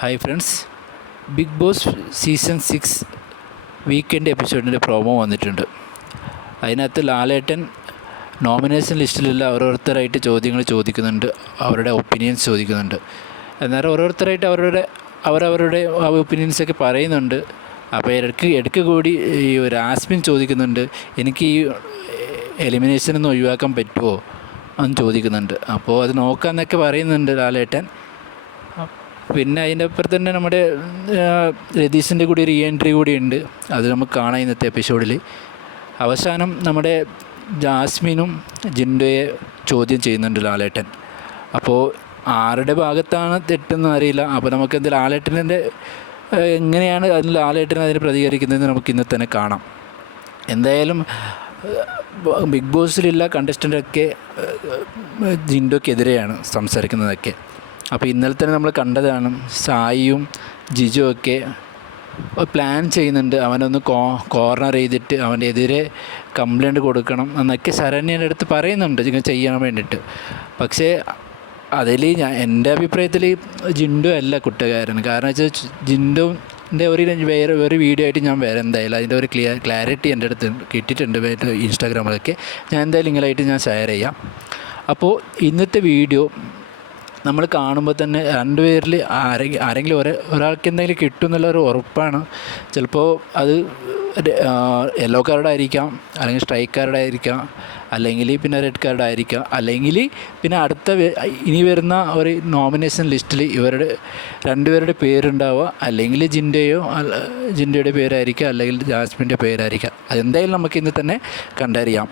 Hi friends, big boss season 6 weekend എപ്പിസോഡിൻ്റെ promo വന്നിട്ടുണ്ട്. അതിനകത്ത് ലാലേട്ടൻ നോമിനേഷൻ ലിസ്റ്റിലുള്ള ഓരോരുത്തരായിട്ട് ചോദ്യങ്ങൾ ചോദിക്കുന്നുണ്ട്, അവരുടെ ഒപ്പീനിയൻസ് ചോദിക്കുന്നുണ്ട്. എന്നാലും ഓരോരുത്തരായിട്ട് അവരവരുടെ ഒപ്പീനിയൻസൊക്കെ പറയുന്നുണ്ട്. അപ്പോൾ ഇടയ്ക്ക് കൂടി ഈ ഒരു ആസ്മിൻ ചോദിക്കുന്നുണ്ട്, എനിക്ക് ഈ എലിമിനേഷനൊന്നും ഒഴിവാക്കാൻ പറ്റുമോ എന്ന് ചോദിക്കുന്നുണ്ട്. അപ്പോൾ അത് നോക്കാമെന്നൊക്കെ പറയുന്നുണ്ട് ലാലേട്ടൻ. പിന്നെ അതിൻ്റെ അപ്പുറത്ത് തന്നെ നമ്മുടെ രതീഷിൻ്റെ കൂടി ഒരു എൻട്രി കൂടി ഉണ്ട്, അത് നമുക്ക് കാണാം ഇന്നത്തെ എപ്പിസോഡിൽ. അവസാനം നമ്മുടെ ജാസ്മിനും ജിൻഡോയെ ചോദ്യം ചെയ്യുന്നുണ്ട് ലാലേട്ടൻ. അപ്പോൾ ആരുടെ ഭാഗത്താണ് തെറ്റെന്ന് അറിയില്ല. അപ്പോൾ നമുക്ക് എന്തായാലും ലാലേട്ടൻ്റെ എങ്ങനെയാണ് അതിൽ ലാലേട്ടൻ അതിന് പ്രതികരിക്കുന്നതെന്ന് നമുക്ക് ഇന്ന് തന്നെ കാണാം. എന്തായാലും ബിഗ് ബോസിലുള്ള കണ്ടസ്റ്റൻ്റൊക്കെ ജിൻഡോക്കെതിരെയാണ് സംസാരിക്കുന്നതൊക്കെ. അപ്പോൾ ഇന്നലെ തന്നെ നമ്മൾ കണ്ടതാണ്, സായിയും ജിജുവും ഒക്കെ പ്ലാൻ ചെയ്യുന്നുണ്ട് അവനൊന്ന് കോർണർ ചെയ്തിട്ട് അവൻ്റെ എതിരെ കംപ്ലൈൻറ്റ് കൊടുക്കണം എന്നൊക്കെ ശരണ്യൻ്റെ അടുത്ത് പറയുന്നുണ്ട് ഇങ്ങനെ ചെയ്യാൻ വേണ്ടിയിട്ട്. പക്ഷേ അതിൽ എൻ്റെ അഭിപ്രായത്തിൽ ജിൻഡോ അല്ല കുറ്റക്കാരൻ. കാരണം വെച്ചാൽ ജിൻഡോൻ്റെ വേറെ വീഡിയോ ആയിട്ട് ഞാൻ എന്തായാലും അതിൻ്റെ ഒരു ക്ലാരിറ്റി എൻ്റെ അടുത്ത് കിട്ടിയിട്ടുണ്ട് ഇൻസ്റ്റാഗ്രാമിലൊക്കെ. ഞാൻ എന്തായാലും നിങ്ങളായിട്ട് ഞാൻ ഷെയർ ചെയ്യാം. അപ്പോൾ ഇന്നത്തെ വീഡിയോ നമ്മൾ കാണുമ്പോൾ തന്നെ രണ്ടുപേരിൽ ആരെങ്കിലും ഒരാൾക്ക് എന്തെങ്കിലും കിട്ടും എന്നുള്ളൊരു ഉറപ്പാണ്. ചിലപ്പോൾ അത് യെല്ലോ കാർഡ് ആയിരിക്കാം, അല്ലെങ്കിൽ സ്ട്രൈക്ക് കാർഡ് ആയിരിക്കാം, അല്ലെങ്കിൽ പിന്നെ റെഡ് കാർഡ് ആയിരിക്കാം, അല്ലെങ്കിൽ പിന്നെ അടുത്ത ഇനി വരുന്ന ഒരു നോമിനേഷൻ ലിസ്റ്റിൽ രണ്ടുപേരുടെ പേരുണ്ടാവുക, അല്ലെങ്കിൽ ജിൻഡോയുടെ പേരായിരിക്കാം, അല്ലെങ്കിൽ ജാസ്മിൻ്റെ പേരായിരിക്കാം. അതെന്തായാലും നമുക്ക് ഇന്ന് തന്നെ കണ്ടറിയാം.